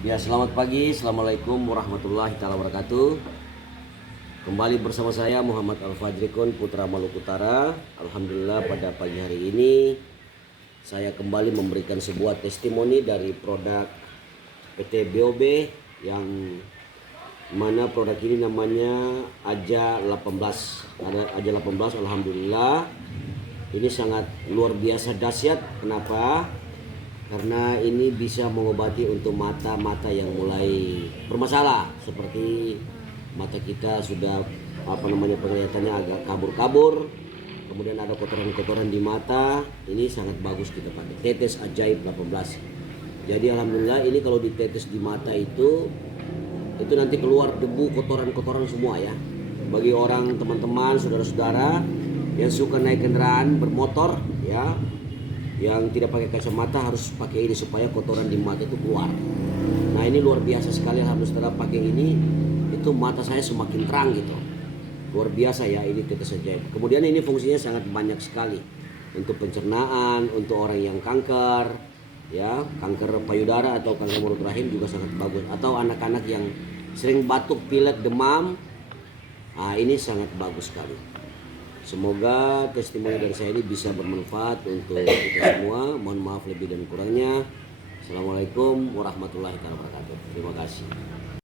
Ya, selamat pagi. Assalamualaikum warahmatullahi wabarakatuh. Kembali bersama saya Muhammad Al-Fajrikun, Putra Maluku Utara. Alhamdulillah pada pagi hari ini saya kembali memberikan sebuah testimoni dari produk PT BOB yang mana produk ini namanya Aja 18. Aja 18, alhamdulillah ini sangat luar biasa dahsyat. Kenapa? Karena ini bisa mengobati untuk mata-mata yang mulai bermasalah, seperti mata kita sudah penglihatannya agak kabur-kabur, kemudian ada kotoran-kotoran di mata. Ini sangat bagus kita pakai tetes ajaib 18. Jadi alhamdulillah ini kalau ditetes di mata itu nanti keluar debu, kotoran-kotoran semua ya. Bagi orang teman-teman saudara-saudara yang suka naik kendaraan bermotor ya, yang tidak pakai kacamata harus pakai ini supaya kotoran di mata itu keluar. Nah ini luar biasa sekali, alhamdulillah pakai ini itu mata saya semakin terang gitu. Luar biasa ya ini tetes ajaib. Kemudian ini fungsinya sangat banyak sekali untuk pencernaan, untuk orang yang kanker ya, kanker payudara atau kanker mulut rahim juga sangat bagus, atau anak-anak yang sering batuk, pilek, demam. Nah ini sangat bagus sekali. Semoga testimoni dari saya ini bisa bermanfaat untuk kita semua. Mohon maaf lebih dan kurangnya. Assalamualaikum warahmatullahi wabarakatuh. Terima kasih.